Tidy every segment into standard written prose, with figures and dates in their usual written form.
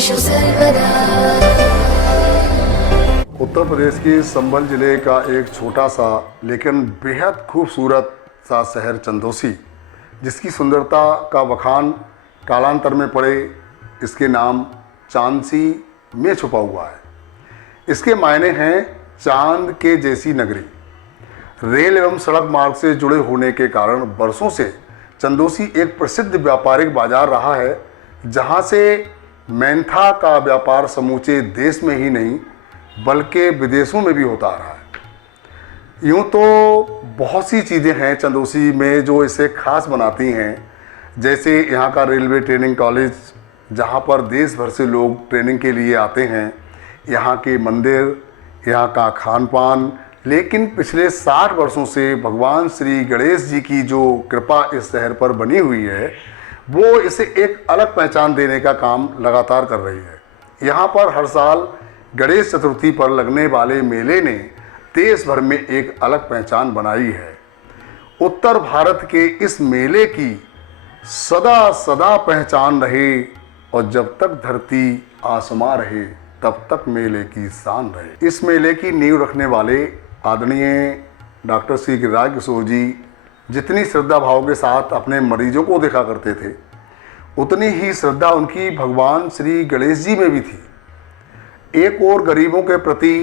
सर्वेषु सर्वदा। उत्तर प्रदेश के संभल जिले का एक छोटा सा लेकिन बेहद खूबसूरत सा शहर चंदौसी, जिसकी सुंदरता का बखान कालांतर में पड़े इसके नाम चांदसी में छुपा हुआ है। इसके मायने हैं चांद के जैसी नगरी। रेल एवं सड़क मार्ग से जुड़े होने के कारण बरसों से चंदौसी एक प्रसिद्ध व्यापारिक बाजार रहा है, जहां से मेंथा का व्यापार समूचे देश में ही नहीं बल्कि विदेशों में भी होता आ रहा है। यूँ तो बहुत सी चीज़ें हैं चंदौसी में जो इसे खास बनाती हैं, जैसे यहाँ का रेलवे ट्रेनिंग कॉलेज, जहाँ पर देश भर से लोग ट्रेनिंग के लिए आते हैं, यहाँ के मंदिर, यहाँ का खान पान। लेकिन पिछले 60 वर्षों से भगवान श्री गणेश जी की जो कृपा इस शहर पर बनी हुई है, वो इसे एक अलग पहचान देने का काम लगातार कर रही है। यहाँ पर हर साल गणेश चतुर्थी पर लगने वाले मेले ने देश भर में एक अलग पहचान बनाई है। उत्तर भारत के इस मेले की सदा सदा पहचान रहे, और जब तक धरती आसमां रहे तब तक मेले की शान रहे। इस मेले की नींव रखने वाले आदरणीय डॉक्टर श्री गिरिराज किशोर जी जितनी श्रद्धा भाव के साथ अपने मरीजों को देखा करते थे, उतनी ही श्रद्धा उनकी भगवान श्री गणेश जी में भी थी। एक और गरीबों के प्रति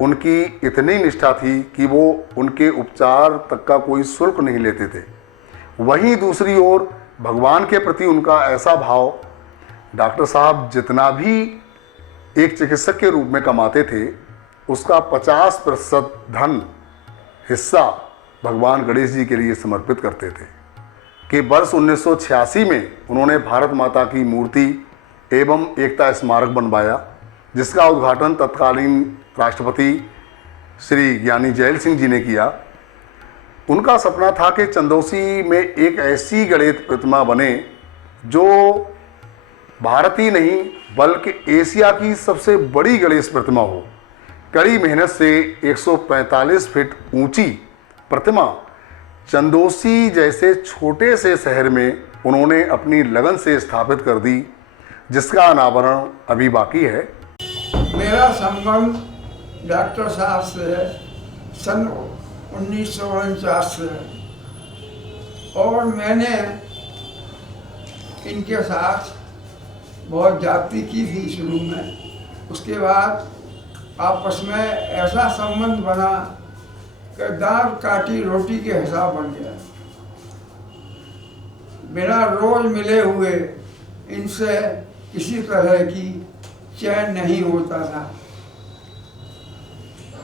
उनकी इतनी निष्ठा थी कि वो उनके उपचार तक का कोई शुल्क नहीं लेते थे। वहीं दूसरी ओर भगवान के प्रति उनका ऐसा भाव, डॉक्टर साहब जितना भी एक चिकित्सक के रूप में कमाते थे, उसका 50% धन हिस्सा भगवान गणेश जी के लिए समर्पित करते थे। कि वर्ष 1986 में उन्होंने भारत माता की मूर्ति एवं एकता स्मारक बनवाया, जिसका उद्घाटन तत्कालीन राष्ट्रपति श्री ज्ञानी जैल सिंह जी ने किया। उनका सपना था कि चंदौसी में एक ऐसी गणेश प्रतिमा बने जो भारत ही नहीं बल्कि एशिया की सबसे बड़ी गणेश प्रतिमा हो। कड़ी मेहनत से 145 फीट ऊंची प्रतिमा चंदौसी जैसे छोटे से शहर में उन्होंने अपनी लगन से स्थापित कर दी, जिसका अनावरण अभी बाकी है। मेरा संबंध डॉक्टर साहब से सन 1949 से, और मैंने इनके साथ बहुत जाति की थी शुरू में। उसके बाद आपस में ऐसा संबंध बना कि दाल काटी रोटी के हिसाब बन गया। बिना रोज मिले हुए इनसे किसी तरह की चैन नहीं होता था।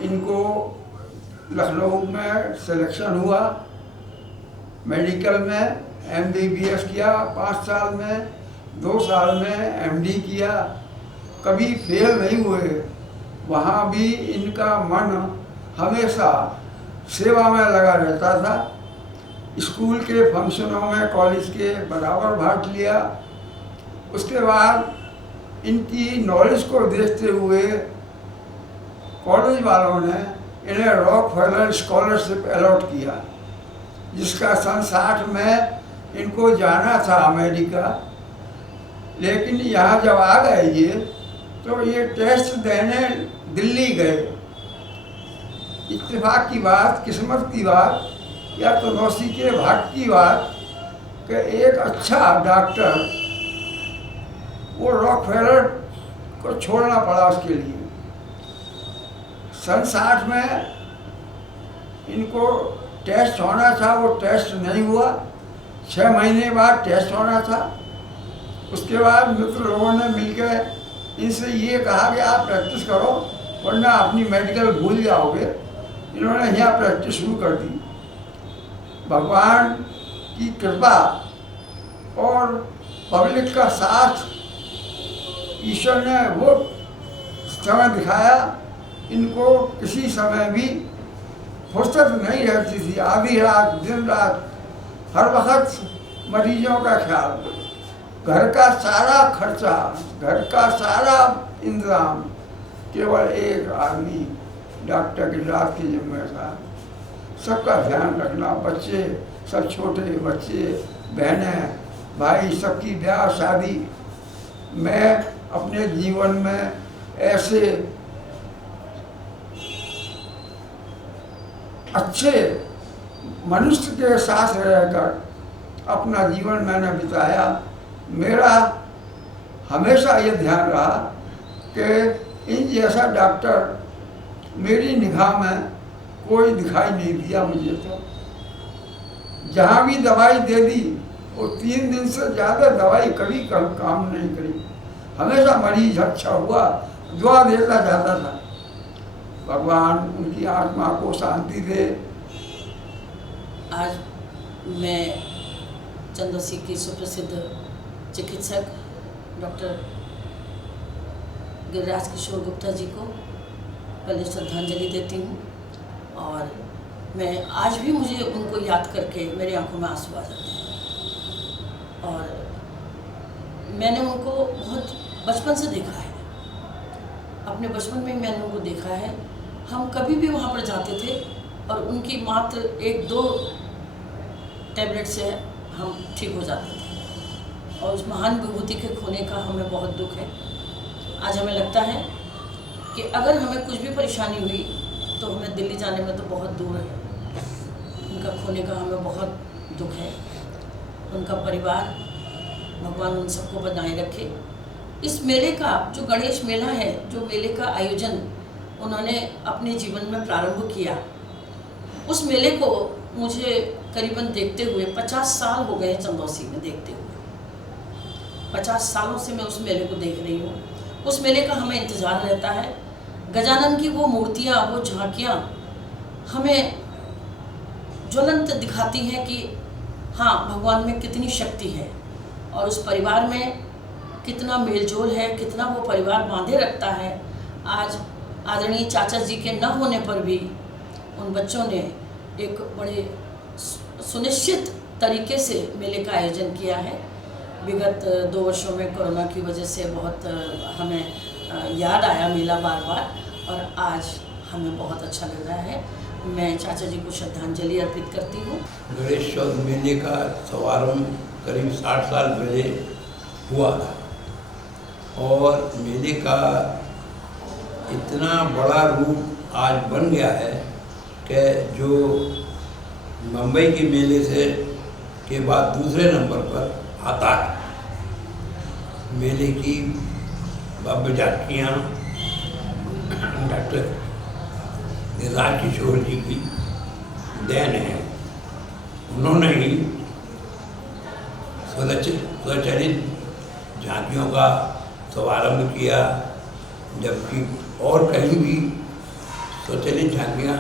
इनको लखनऊ में सिलेक्शन हुआ, मेडिकल में MBBS किया 5 साल में, 2 साल में MD किया, कभी फेल नहीं हुए। वहाँ भी इनका मन हमेशा सेवा में लगा रहता था। स्कूल के फंक्शनों में कॉलेज के बराबर भाग लिया। उसके बाद इनकी नॉलेज को देखते हुए कॉलेज वालों ने इन्हें रॉकफेलर स्कॉलरशिप अलॉट किया, जिसका सन 60 में इनको जाना था अमेरिका। लेकिन यहाँ जब आ गए ये, तो ये टेस्ट देने दिल्ली गए। इत्तेफाक की बात, किस्मत की बात, या तो नौसी के भाग की बात कि एक अच्छा डॉक्टर वो रॉकफेलर को छोड़ना पड़ा उसके लिए। सन 60 में इनको टेस्ट होना था, वो टेस्ट नहीं हुआ। 6 महीने बाद टेस्ट होना था। उसके बाद मित्र लोगों ने मिलकर इनसे ये कहा कि आप प्रैक्टिस करो, वरना अपनी मेडिकल भूल जाओगे। इन्होंने यहाँ प्रैक्टिस शुरू कर दी। भगवान की कृपा और पब्लिक का साथ, ईश्वर ने वो समय दिखाया। इनको किसी समय भी फुर्सत नहीं रहती थी। आधी रात, दिन रात, हर वक्त मरीजों का ख्याल, घर का सारा खर्चा, घर का सारा इंतजाम केवल एक आदमी डॉक्टर गिरिराज के जिम्मे था। सबका ध्यान रखना, बच्चे सब छोटे बच्चे, बहनें भाई, सबकी ब्याह शादी। मैं अपने जीवन में ऐसे अच्छे मनुष्य के साथ रहकर अपना जीवन मैंने बिताया। मेरा हमेशा ये ध्यान रहा कि इन जैसा डॉक्टर मेरी निगाह में कोई दिखाई नहीं दिया मुझे। तो जहाँ भी दवाई दे दी वो 3 दिन से ज़्यादा दवाई कभी काम नहीं करी। हमेशा मरीज अच्छा हुआ, दुआ देता जाता था, भगवान उनकी आत्मा को शांति दे। आज मैं चंदौसी की सुप्रसिद्ध चिकित्सक डॉक्टर गिरिराज किशोर गुप्ता जी को पहले श्रद्धांजलि देती हूँ, और मैं आज भी मुझे उनको याद करके मेरी आंखों में आंसू आ जाते हैं। और मैंने उनको बहुत बचपन से देखा है, अपने बचपन में मैंने उनको देखा है। हम कभी भी वहाँ पर जाते थे और उनकी मात्र 1-2 टैबलेट से हम ठीक हो जाते थे, और उस महान विभूति के खोने का हमें बहुत दुख है। आज हमें लगता है कि अगर हमें कुछ भी परेशानी हुई तो हमें दिल्ली जाने में तो बहुत दूर है, उनका खोने का हमें बहुत दुख है। उनका परिवार, भगवान उन सबको बनाए रखे। इस मेले का जो गणेश मेला है, जो मेले का आयोजन उन्होंने अपने जीवन में प्रारंभ किया, उस मेले को मुझे करीबन देखते हुए 50 साल हो गए चंदौसी में देखते हुए। 50 सालों से मैं उस मेले को देख रही हूँ। उस मेले का हमें इंतज़ार रहता है। गजानन की वो मूर्तियाँ, वो झांकियाँ हमें ज्वलंत दिखाती हैं कि हाँ, भगवान में कितनी शक्ति है, और उस परिवार में कितना मेलजोल है, कितना वो परिवार बांधे रखता है। आज आदरणीय चाचा जी के न होने पर भी उन बच्चों ने एक बड़े सुनिश्चित तरीके से मेले का आयोजन किया है। विगत 2 वर्षों में कोरोना की वजह से बहुत हमें याद आया मेला बार बार, और आज हमें बहुत अच्छा लग रहा है। मैं चाचा जी को श्रद्धांजलि अर्पित करती हूँ। गणेश चौथ मेले का शुभारंभ करीब 60 साल पहले हुआ था, और मेले का इतना बड़ा रूप आज बन गया है कि जो मुंबई के मेले से के बाद दूसरे नंबर पर आता है। मेले की भव्य झांकियाँ डॉक्टर गिरिराज किशोर जी की देन है। उन्होंने ही स्वचालित झांकियों का शुभारंभ किया, जबकि और कहीं भी स्वचालित झांकियाँ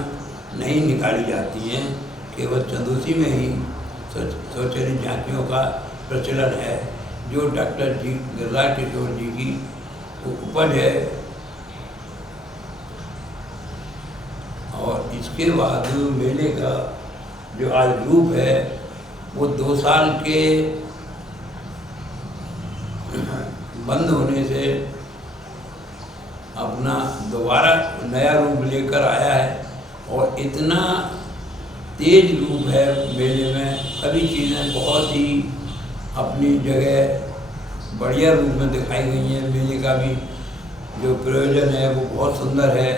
नहीं निकाली जाती हैं। केवल चंदौसी में ही स्वचालित झांकियों का प्रचलन है, जो डॉक्टर जी गिरिराज किशोर जी की उपज है। और इसके बाद मेले का जो आज रूप है, वो 2 साल के बंद होने से अपना दोबारा नया रूप लेकर आया है, और इतना तेज रूप है मेले में। सभी चीज़ें बहुत ही अपनी जगह बढ़िया रूप में दिखाई गई हैं। मेले का भी जो प्रयोजन है वो बहुत सुंदर है,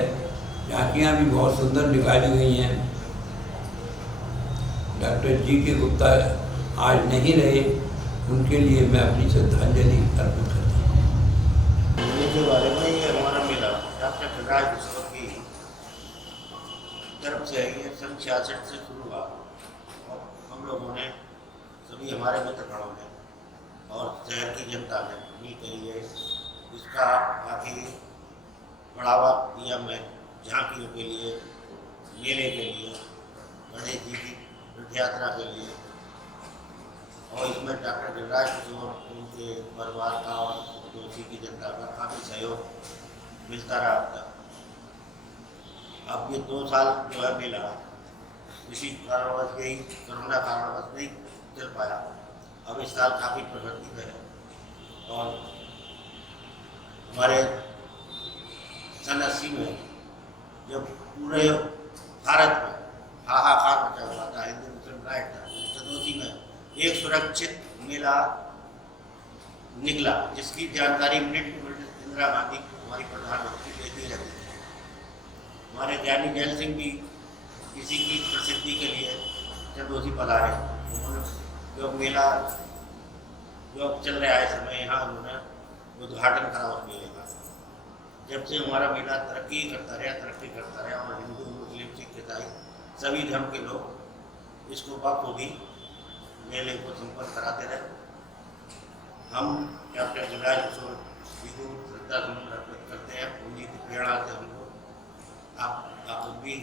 झांकियाँ भी बहुत सुंदर निकाली गई हैं। डॉक्टर जी के गुप्ता आज नहीं रहे, उनके लिए मैं अपनी श्रद्धांजलि अर्पित करता हूँ। मेले के बारे में ये हमारा मेला डॉक्टर गिरिराज किशोर की तरफ से ये सन 66 से शुरू हुआ, और हम लोगों ने, सभी हमारे मित्रगणों ने और शहर की जनता ने मिलकर ये इसका काफ़ी बढ़ावा दिया। मैं झांकियों के लिए, मेले के लिए, गणेश जी की रथ यात्रा के लिए, और इसमें डॉक्टर गिरिराज किशोर, उनके परिवार का और चंदौसी की जनता का काफ़ी सहयोग मिलता रहा था। अब ये 2 साल जो है मेला किसी कारणवश, यही कोरोना कारणवश नहीं चल पाया। अब इस साल काफ़ी प्रगति है, और हमारे सन 80 में जब पूरे भारत में हाहाकार मचा हुआ था, हिंदू मुस्लिम लड़ाई था, चंदौसी में एक सुरक्षित मेला निकला, जिसकी जानकारी minute to minute Indira Gandhi हमारी प्रधानमंत्री देती रहती है। हमारे ज्ञानी जैल सिंह भी इसी की प्रसिद्धि के लिए चंदौसी पधारे। उन्होंने जो मेला जो चल रहा है समय, यहाँ उन्होंने उद्घाटन करा उस मेले का। जब से हमारा मेला तरक्की करता रहा और हिंदू मुस्लिम सिख ईसाई सभी धर्म के लोग इसको बखूबी मेले को संपन्न कराते रहे। हम डॉक्टर गिरिराज किशोर जी को श्रद्धा सुमन अर्पित करते हैं। उन्हीं की प्रेरणा से हम लोग आप भी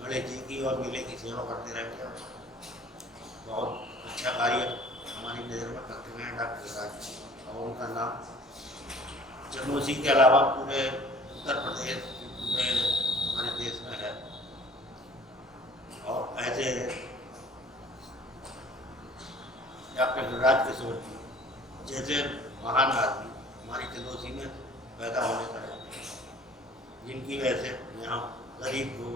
गणेश जी की और मेले की सेवा करते रहते हैं। बहुत अच्छा कार्य हमारी नज़र में करते हुए हैं डॉक्टर गिरिराज जी, और उनका नाम चंदौसी के अलावा पूरे उत्तर प्रदेश, पूरे हमारे देश में है। और ऐसे डॉक्टर गिरिराज किशोर जी जैसे महान आदमी हमारी चंदौसी में पैदा होने का है, जिनकी वजह से यहाँ गरीब को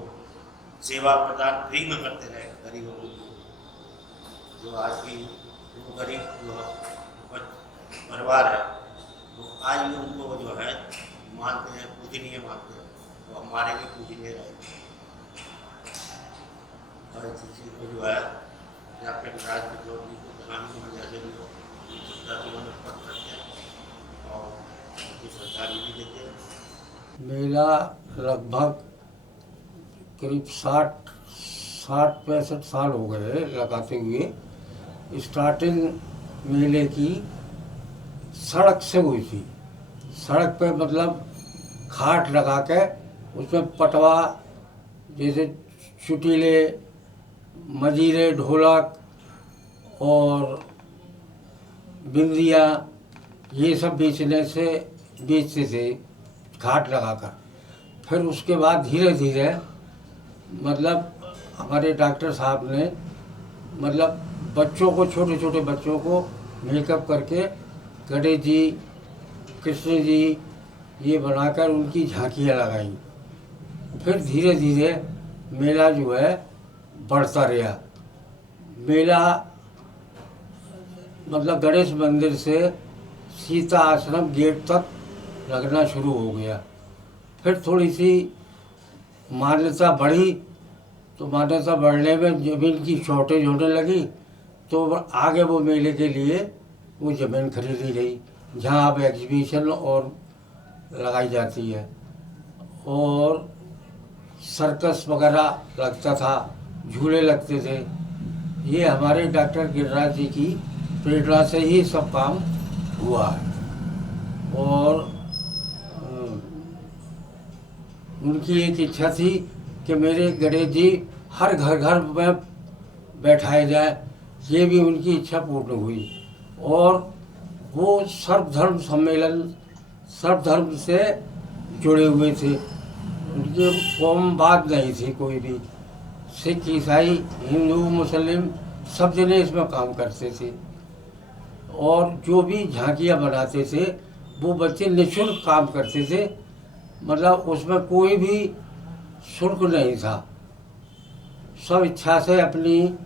सेवा प्रदान फ्री में करते रहे। गरीबों को जो आज भी वो गरीब जो परिवार है वो आज भी उनको जो है मानते हैं, पूजनीय मानते हैं, वो हमारे भी पूजनीय रहे। और इसी चीज़ को जो है डॉक्टर गिरिराज किशोर जी को कहानी में जैसे भी हो श्रद्धा सुमन अर्पित करते हैं और उनकी श्रद्धांजलि देते हैं। मेला लगभग करीब 60-65 साल हो गए लगाते हुए। स्टार्टिंग मेले की सड़क से हुई थी। सड़क पे मतलब खाट लगा के उसमें पटवा जैसे चुटीले, मजीरे, ढोलक और बिंदिया ये सब बेचते थे घाट लगाकर। फिर उसके बाद धीरे धीरे मतलब हमारे डॉक्टर साहब ने मतलब बच्चों को, छोटे छोटे बच्चों को मेकअप करके गणेश जी, कृष्ण जी ये बनाकर उनकी झांकियाँ लगाई। फिर धीरे धीरे मेला जो है बढ़ता रहा। मेला मतलब गणेश मंदिर से सीता आश्रम गेट तक लगना शुरू हो गया। फिर थोड़ी सी मान्यता बढ़ी, तो मान्यता बढ़ने में ज़मीन की शॉर्टेज होने लगी, तो आगे वो मेले के लिए वो ज़मीन खरीदी गई जहाँ अब एग्जीबिशन और लगाई जाती है। और सर्कस वगैरह लगता था, झूले लगते थे। ये हमारे डॉक्टर गिरिराज जी की प्रेरणा से ही सब काम हुआ है। और उनकी एक इच्छा थी कि मेरे गणेश जी हर घर घर में बैठाए जाए, ये भी उनकी इच्छा पूर्ण हुई। और वो सर्वधर्म सम्मेलन, सर्वधर्म से जुड़े हुए थे। उनके कौमवाद नहीं थी कोई भी। सिख, ईसाई, हिंदू, मुस्लिम सब जने इसमें काम करते थे। और जो भी झांकियाँ बनाते थे वो बच्चे निःशुल्क काम करते थे। मतलब उसमें कोई भी शुल्क नहीं था। सब इच्छा से अपनी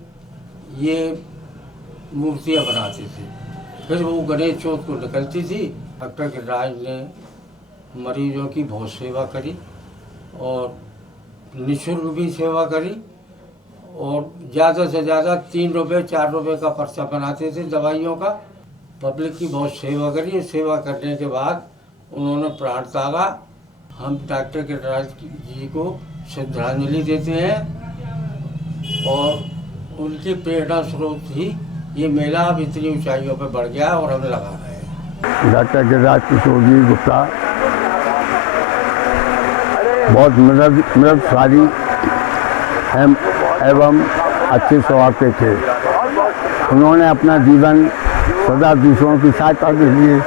ये मूर्तियाँ बनाते थे। फिर वो गणेश चौथ को निकलती थी। डॉक्टर गिरिराज ने मरीजों की बहुत सेवा करी और निःशुल्क भी सेवा करी। और ज़्यादा से ज़्यादा 3 रुपये 4 रुपये का पर्चा बनाते थे दवाइयों का। पब्लिक की बहुत सेवा करी। सेवा करने के बाद उन्होंने प्राण त्यागा। हम डॉक्टर गिरिराज जी को श्रद्धांजलि देते हैं और उनकी प्रेरणा स्रोत ही ये मेला अब इतनी ऊंचाइयों पर बढ़ गया और हम लगा रहे हैं। डॉक्टर गिरिराज किशोर जी गुप्ता बहुत मिलनसारी एवं अच्छे स्वभाव के थे। उन्होंने अपना जीवन सदा दूसरों की सहायता के लिए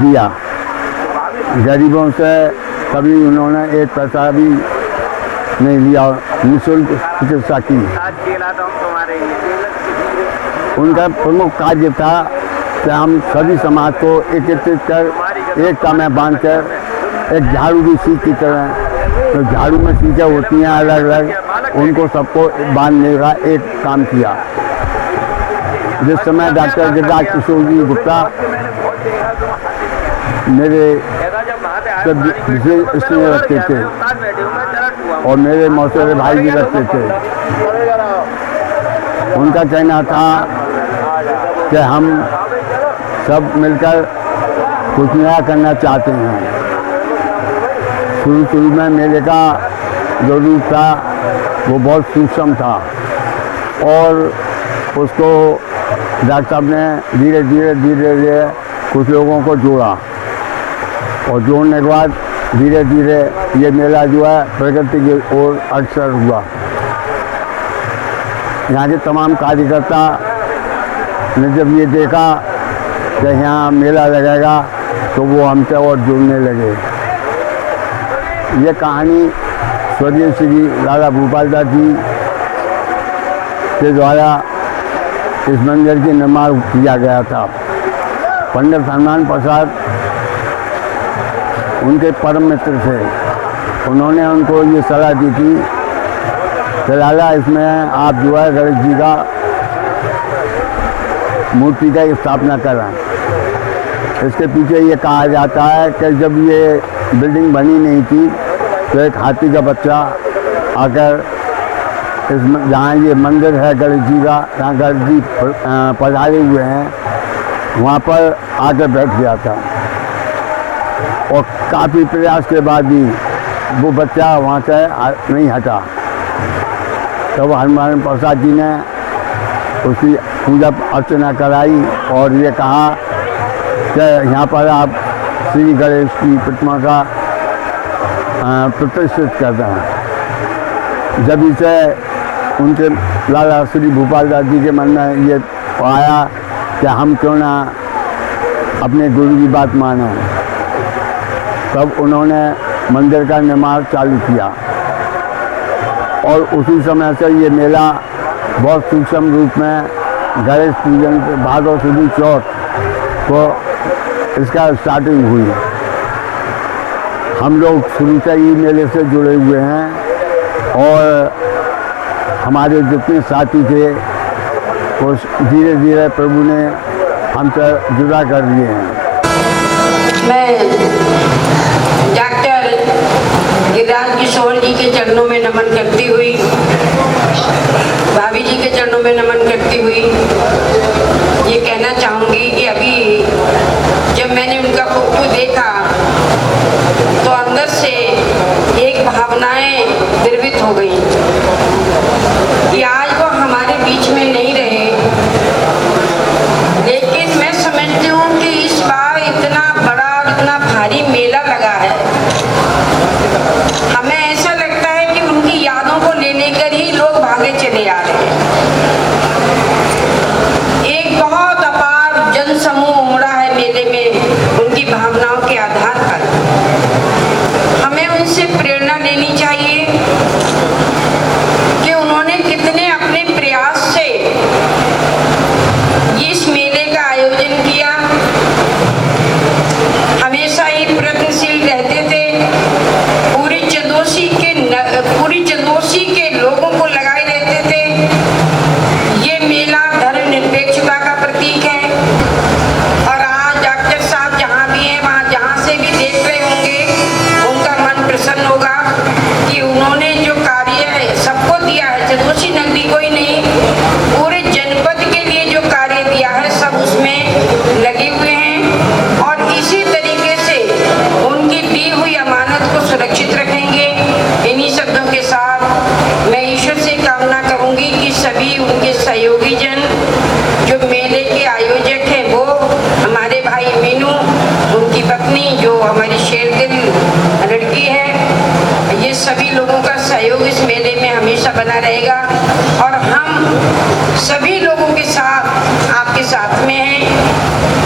दिया। गरीबों से कभी उन्होंने एक पैसा भी नहीं लिया, निःशुल्क चिकित्सा की। उनका प्रमुख कार्य था कि हम सभी समाज को एकत्रित कर एक में बांध कर एक झाड़ू की सीख की तरह, तो झाड़ू में सीखें होती हैं अलग अलग, उनको सबको बांधने का एक काम किया। जिस समय डॉक्टर गिरिराज किशोर जी गुप्ता मेरे से विशेष स्नेह रखते थे और मेरे मौसेरे भाई भी रखते थे। उनका कहना था कि हम सब मिलकर कुछ नया करना चाहते हैं। शुरू में मेले का जो रूप था वो बहुत सूक्ष्म था और उसको डॉक्टर साहब ने धीरे धीरे कुछ लोगों को जोड़ा और जोड़ने के बाद धीरे धीरे ये मेला जो है प्रगति की ओर अग्रसर हुआ। यहाँ के तमाम कार्यकर्ता ने जब ये देखा कि यहाँ मेला लगेगा तो वो हमसे और जुड़ने लगे। ये कहानी स्वर्गीय श्री राजा भूपाल दास जी के द्वारा इस मंदिर के निर्माण किया गया था। पंडित हनुमान प्रसाद उनके परम मित्र थे। उन्होंने उनको ये सलाह दी थी कि राजा इसमें आप जो है गणेश जी का मूर्ति का स्थापना करें। इसके पीछे ये कहा जाता है कि जब ये बिल्डिंग बनी नहीं थी तो एक हाथी का बच्चा आकर इसमें जहाँ ये मंदिर है गणेश जी का, जहाँ गणेश जी पधारे हुए हैं, वहाँ पर आकर बैठ गया था और काफ़ी प्रयास के बाद भी वो बच्चा वहाँ से नहीं हटा। तब हनुमान प्रसाद जी ने उसकी पूजा अर्चना कराई और ये कहा कि यहाँ पर आप श्री गणेश की प्रतिमा का प्रतिष्ठित करते हैं। जब इसे उनके लाला श्री भूपाल दास जी के मन में ये आया कि हम क्यों ना अपने गुरु की बात माने, तब उन्होंने मंदिर का निर्माण चालू किया और उसी समय से ये मेला बहुत सूक्ष्म रूप में गणेश पूजन के भादव सुदी चौथ को इसका स्टार्टिंग हुई। हम लोग शुरू से ही मेले से जुड़े हुए हैं और हमारे जितने साथी थे वो धीरे धीरे प्रभु ने हमसे जुदा कर दिए हैं। मैं डॉक्टर गिरिराज किशोर जी के चरणों में नमन करती हुई, भाभी जी के चरणों में नमन करती हुई ये कहना चाहूँगी कि अभी जब मैंने उनका फोटो देखा तो अंदर से एक भावनाएं द्रवित हो गई कि आज वो हमारे बीच में नहीं रहे। लेकिन मैं समझती हूँ कि इस बार इतना बड़ा और इतना भारी मेला लगा है, हमें ऐसा लगता है कि उनकी यादों को ले लेकर ही लोग भागे चले आ रहे हैं। एक बहुत अपार जन समूह उमड़ा है मेले में उनकी भावनाओं के आधार पर। हमें उनसे प्रेरणा लेनी चाहिए कि उन्होंने कितने अपने प्रयास से इस मेले का आयोजन किया। हमेशा ही प्रयत्नशील रहते थे, पूरी चंदोसी के लोगों को लगाए रहते थे। ये मेला धर्मनिरपेक्षता का प्रतीक है और आज डॉक्टर साहब जहाँ भी हैं, वहाँ जहाँ से भी देख रहे होंगे, उनका मन प्रसन्न होगा कि उन्होंने जो कार्य सबको दिया है, चंदोसी नगरी को ही नहीं पूरे जनपद के लिए जो कार्य दिया है सब उसमें लगे हुए हैं और इसी तरीके से उनकी दी हुई अमानत को सुरक्षित रखेंगे। इन्हीं शब्दों के साथ मैं ईश्वर से कामना करूंगी कि सभी उनके सहयोगी जन जो मेले के आयोजक हैं, वो हमारे भाई मीनू, उनकी पत्नी जो हमारी शेरदिल लड़की है, ये सभी लोगों का सहयोग इस मेले में हमेशा बना रहेगा और हम सभी लोगों के साथ आपके साथ में हैं।